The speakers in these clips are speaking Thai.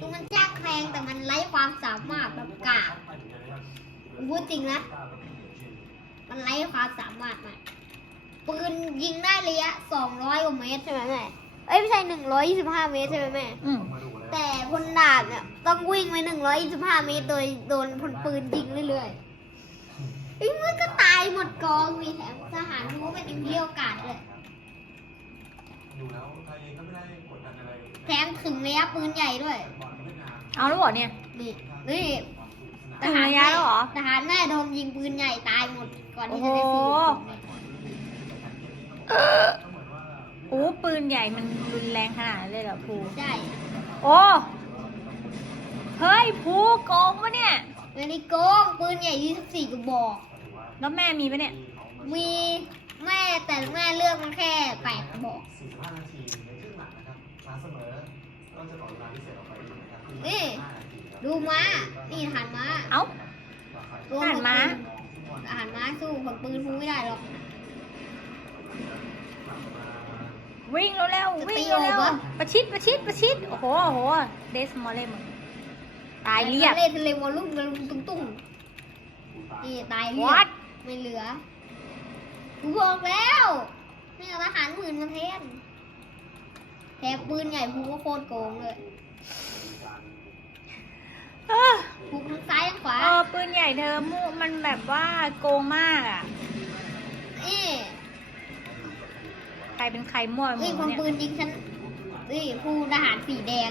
คือมันจ้างแพงแต่มันไร้ความสามารถแบบกากพูดจริงนะ มันไร้ความสามารถมากปืนยิงได้ระยะสองร้อยกว่าเมตรใช่ไหมแม่ เอ้ยไม่ใช่หนึ่งร้อยยี่สิบห้าเมตรใช่ไหมแม่อืมแต่พลดาบเนี่ยต้องวิ่งไปหนึ่งร้อยยี่สิบห้าเมตรโดยโดนพลปืนยิงเรื่อยๆไอ้ยมันก็ตายหมดกองมีแถมทหารรู้เป็นอิมเพียวกาดด้วย ดูแล้วไทยเองก็ไม่ได้กดดันอะไรแถมถึงระยะปืนใหญ่ด้วยบอลเวียดนามเอาแล้วเหรอเนี่ย นี่นี่ถึงระยะแล้วเหรอ ทหารแม่โดนยิงปืนใหญ่ตายหมดก่อนที่โอ้จะโหได้ซื้อก็เหมือนว่าโอ้ปืนใหญ่มันรุนแรงขนาดนั้นเลยเหรอภูใช่โอ้ เฮ้ยภูโกงปะเนี่ยเงินนี่โกงปืนใหญ่ยี่สิบสี่กระบอก แล้วแม่มีปะเนี่ย มี แม่แต่แม่เลือกมันแค่แปดกระบอก45นาทีในครึ่งหลังนะครับชนะเสมอก็จะต่อเวลาพิเศษออกไปอีกนะครับนี่ดูม้า นี่ทหารม้า เอ้าตัวทหารม้าทหารม้าสู้คนปืนพูไม่ได้หรอก วิ่งเร็วจะๆวิ่ตีงเร็วโอบะๆประชิดประชิดประชิด โอ้โหโอ้โห เดสมอลเล่มึงตายเรียบเล่นทะเลวอลลุ่มกระลุมตุ้งตุ้งนี่ตายเรียวับดไม่เหลือ กูบอกแล้วไม่เอาทหารหมื่นมาแทนแถมปืนใหญ่พูก็โคตรโกงเลยเออพูทั้งซ้ายทั้งขวาเออปืนใหญ่เธอมุมันแบบว่าโกงมากอะ นี่ใครเป็นใครมั่วไปหมนี่ดคนเนี่ยปืนยิงฉันนี่ผู้ทหารสีแดง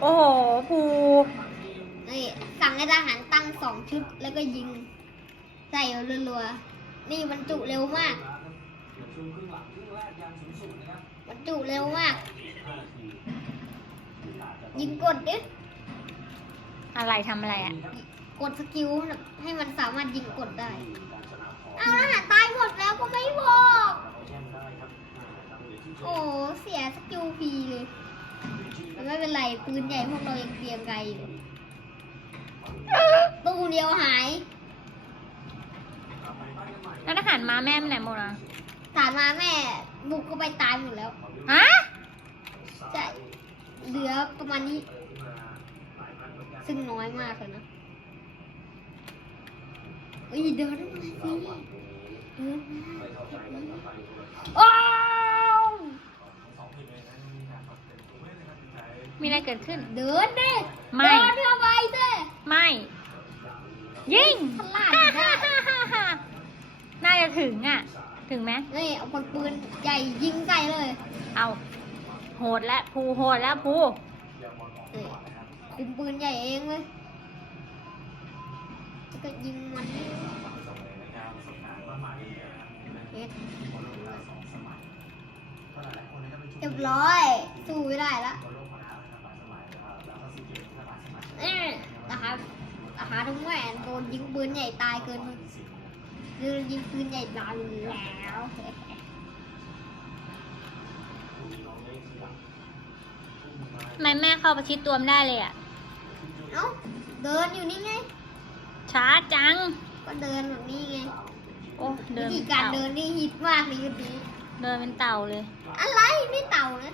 โอ้โหภูนี่สั่งให้ทหารตั้งสองชุดแล้วก็ยิงใส่รัวๆ นี่บรรจุเร็วมากช่วงครึ่งหลังครึ่งแรกยังสูงสุดนะครับบรรจุเร็วมาก5นาทียิงกดดิอะไรทำอะไรอะ กดสกิลน่ะให้มันสามารถยิงกดได้การชนะของเอาทหารตายหมดแล้วก็ไม่บอกแช่มได้ครับอ่าทางเหลือที่โอ้เสียสกิลฟรีเลยแต่ไม่เป็นไรปืนใหญ่พวกเรายังเตรียมไกลอยู่ตู้เดียวหายแล้วทหาร มาแม่ไปไหนหมดอะฐานมาแม่บุกก็ไปตายหมดแล้วฮะใช่เหลือประมาณนี้ ซึ่งน้อยมากเลยนะเอ้ยเดินมาสิเดินมาว้าวสองทีมเองนั้นมีการปรับเปลี่ยนตัวเลขนะครับที่ใช้มีอะไรเกิดขึ้น เดินดิไม่ เดินเข้าไปสิไม่ ยิง พลาดอยู่ได้น่า จะถึงอะ ถึงไหมนี่เอาคนปืนใหญ่ยิงใส่เลย เอาโหดแล้วภูโหดแล้วภูนี่คุมปืนใหญ่เองเลยแล้วก็ยิงมันสมัยในการประสบการณ์มากมายเลยนะครับเฮ็ดคนละเวลาสองสมัยก็หลายๆคนนะครับเป็นชุดเรียบร้อย สู้ไม่ได้ละบอลโลกมาแล้วนะครับหลายสมัยแล้วแล้วก็ซีเกมส์ก็หลายสมัยนี่นะครับอาหารทั้งแหวนโดนยิงปืนใหญ่ตายเกิน ไปโดนยิงปืนใหญ่ตายแล้วทำไมแม่เข้าประชิดตัวไม่ได้เลยอะ เอ้าเดินอยู่นี่ไง ช้าจัง ก็เดินแบบนี้ไงโอ้เดิวินธีเป็นการเต่าเดินนี่ฮิตมากในยุคนี้ เดินเป็นเต่าเลย อะไรไม่เต่านะ